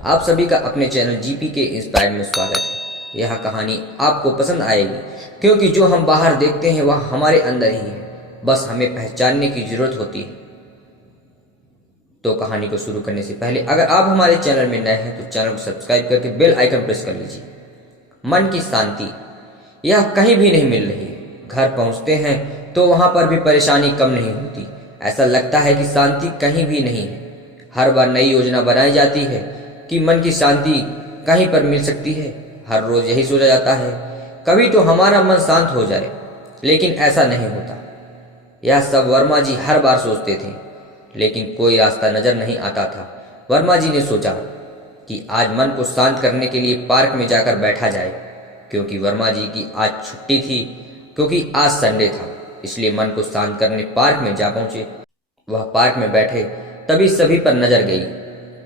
आप सभी का अपने चैनल जीपी के इंस्पायर में स्वागत है। यह कहानी आपको पसंद आएगी क्योंकि जो हम बाहर देखते हैं वह हमारे अंदर ही है, बस हमें पहचानने की जरूरत होती है। तो कहानी को शुरू करने से पहले अगर आप हमारे चैनल में नए हैं तो चैनल को सब्सक्राइब करके बेल आइकन प्रेस कर लीजिए। मन की शांति यह कहीं भी नहीं मिल रही है। घर पहुंचते हैं तो वहां पर भी परेशानी कम नहीं होती। ऐसा लगता है कि शांति कहीं भी नहीं है। हर बार नई योजना बनाई जाती है कि मन की शांति कहीं पर मिल सकती है। हर रोज यही सोचा जाता है कभी तो हमारा मन शांत हो जाए, लेकिन ऐसा नहीं होता। यह सब वर्मा जी हर बार सोचते थे, लेकिन कोई रास्ता नजर नहीं आता था। वर्मा जी ने सोचा कि आज मन को शांत करने के लिए पार्क में जाकर बैठा जाए। क्योंकि वर्मा जी की आज छुट्टी थी, क्योंकि आज संडे था, इसलिए मन को शांत करने पार्क में जा पहुंचे। वह पार्क में बैठे तभी सभी पर नजर गई।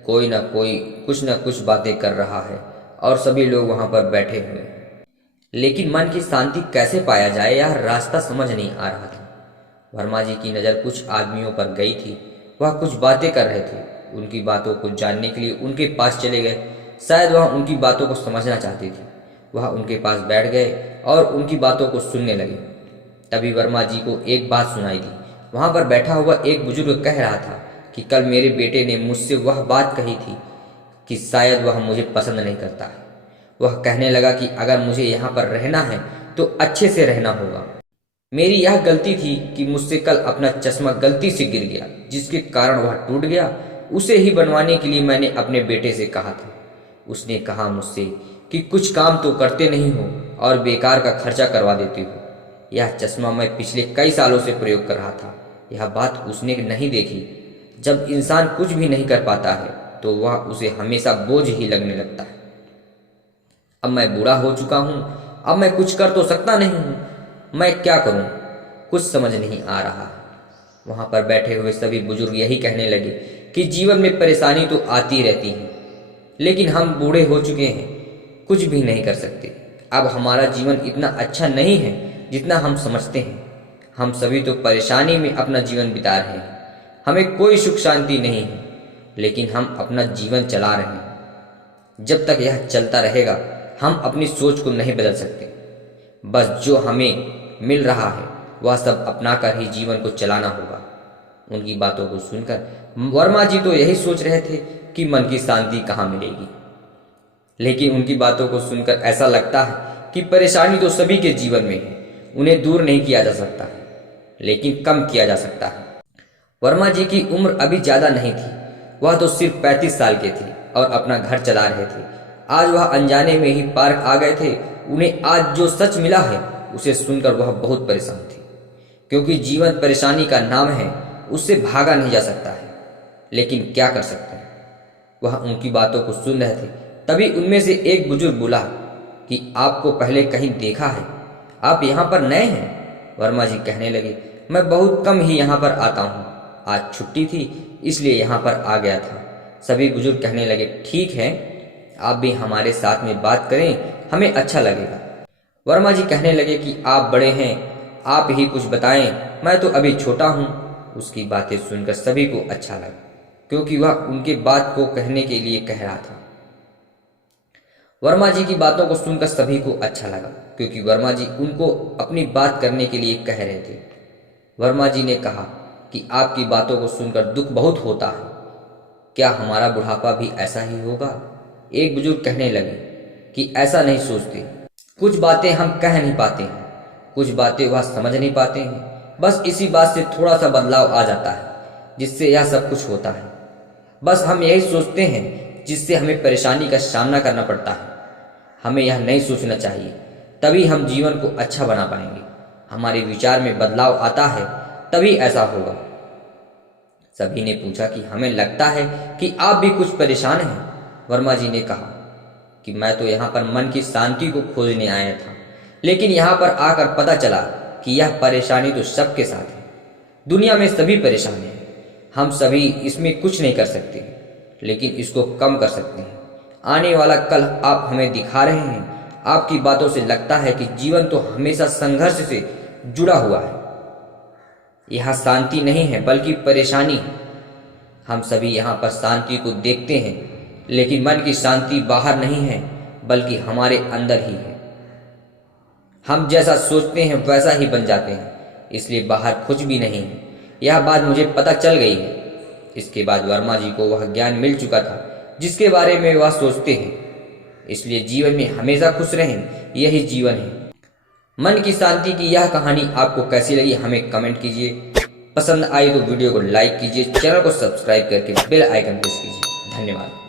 कोई न कोई कुछ न कुछ बातें कर रहा है और सभी लोग वहां पर बैठे हुए। लेकिन मन की शांति कैसे पाया जाए, यह रास्ता समझ नहीं आ रहा था। वर्मा जी की नज़र कुछ आदमियों पर गई थी। वह कुछ बातें कर रहे थे। उनकी बातों को जानने के लिए उनके पास चले गए। शायद वह उनकी बातों को समझना चाहती थी। वह उनके पास बैठ गए और उनकी बातों को सुनने लगे। तभी वर्मा जी को एक बात सुनाई दी। वहां पर बैठा हुआ एक बुजुर्ग कह रहा था कि कल मेरे बेटे ने मुझसे वह बात कही थी कि शायद वह मुझे पसंद नहीं करता है। वह कहने लगा कि अगर मुझे यहाँ पर रहना है तो अच्छे से रहना होगा। मेरी यह गलती थी कि मुझसे कल अपना चश्मा गलती से गिर गया, जिसके कारण वह टूट गया। उसे ही बनवाने के लिए मैंने अपने बेटे से कहा था। उसने कहा मुझसे कि कुछ काम तो करते नहीं हो और बेकार का खर्चा करवा देते हो। यह चश्मा मैं पिछले कई सालों से प्रयोग कर रहा था। यह बात उसने नहीं देखी। जब इंसान कुछ भी नहीं कर पाता है तो वह उसे हमेशा बोझ ही लगने लगता है। अब मैं बूढ़ा हो चुका हूं, अब मैं कुछ कर तो सकता नहीं हूं। मैं क्या करूं, कुछ समझ नहीं आ रहा। वहां पर बैठे हुए सभी बुजुर्ग यही कहने लगे कि जीवन में परेशानी तो आती रहती है, लेकिन हम बूढ़े हो चुके हैं, कुछ भी नहीं कर सकते। अब हमारा जीवन इतना अच्छा नहीं है जितना हम समझते हैं। हम सभी तो परेशानी में अपना जीवन बिता रहे हैं। हमें कोई सुख शांति नहीं है, लेकिन हम अपना जीवन चला रहे हैं। जब तक यह चलता रहेगा हम अपनी सोच को नहीं बदल सकते। बस जो हमें मिल रहा है वह सब अपनाकर ही जीवन को चलाना होगा। उनकी बातों को सुनकर वर्मा जी तो यही सोच रहे थे कि मन की शांति कहाँ मिलेगी। लेकिन उनकी बातों को सुनकर ऐसा लगता है कि परेशानी तो सभी के जीवन में है। उन्हें दूर नहीं किया जा सकता है, लेकिन कम किया जा सकता है। वर्मा जी की उम्र अभी ज्यादा नहीं थी। वह तो सिर्फ 35 साल के थे और अपना घर चला रहे थे। आज वह अनजाने में ही पार्क आ गए थे। उन्हें आज जो सच मिला है उसे सुनकर वह बहुत परेशान थे। क्योंकि जीवन परेशानी का नाम है, उससे भागा नहीं जा सकता है, लेकिन क्या कर सकते हैं। वह उनकी बातों को सुन रहे थे। तभी उनमें से एक बुजुर्ग बोला कि आपको पहले कहीं देखा है, आप यहाँ पर नए हैं। वर्मा जी कहने लगे, मैं बहुत कम ही यहाँ पर आता हूँ। आज छुट्टी थी इसलिए यहाँ पर आ गया था। सभी बुजुर्ग कहने लगे, ठीक है, आप भी हमारे साथ में बात करें, हमें अच्छा लगेगा। वर्मा जी कहने लगे कि आप बड़े हैं, आप ही कुछ बताएं, मैं तो अभी छोटा हूँ। उसकी बातें सुनकर सभी को अच्छा लगा, क्योंकि वह उनके बात को कहने के लिए कह रहा था। वर्मा जी की बातों को सुनकर सभी को अच्छा लगा, क्योंकि वर्मा जी उनको अपनी बात करने के लिए कह रहे थे। वर्मा जी ने कहा कि आपकी बातों को सुनकर दुख बहुत होता है। क्या हमारा बुढ़ापा भी ऐसा ही होगा? एक बुजुर्ग कहने लगे कि ऐसा नहीं सोचते। कुछ बातें हम कह नहीं पाते हैं, कुछ बातें वह समझ नहीं पाते हैं। बस इसी बात से थोड़ा सा बदलाव आ जाता है, जिससे यह सब कुछ होता है। बस हम यही सोचते हैं, जिससे हमें परेशानी का सामना करना पड़ता है। हमें यह नहीं सोचना चाहिए, तभी हम जीवन को अच्छा बना पाएंगे। हमारे विचार में बदलाव आता है तभी ऐसा होगा। सभी ने पूछा कि हमें लगता है कि आप भी कुछ परेशान हैं। वर्मा जी ने कहा कि मैं तो यहाँ पर मन की शांति को खोजने आया था, लेकिन यहाँ पर आकर पता चला कि यह परेशानी तो सबके साथ है। दुनिया में सभी परेशान हैं। हम सभी इसमें कुछ नहीं कर सकते, लेकिन इसको कम कर सकते हैं। आने वाला कल आप हमें दिखा रहे हैं। आपकी बातों से लगता है कि जीवन तो हमेशा संघर्ष से जुड़ा हुआ है। यह शांति नहीं है बल्कि परेशानी है। हम सभी यहाँ पर शांति को देखते हैं, लेकिन मन की शांति बाहर नहीं है बल्कि हमारे अंदर ही है। हम जैसा सोचते हैं वैसा ही बन जाते हैं, इसलिए बाहर कुछ भी नहीं है। यह बात मुझे पता चल गई है। इसके बाद वर्मा जी को वह ज्ञान मिल चुका था जिसके बारे में वह सोचते हैं, इसलिए जीवन में हमेशा खुश रहें, यही जीवन है। मन की शांति की यह कहानी आपको कैसी लगी हमें कमेंट कीजिए। पसंद आई तो वीडियो को लाइक कीजिए, चैनल को सब्सक्राइब करके बेल आइकन प्रेस कीजिए। धन्यवाद।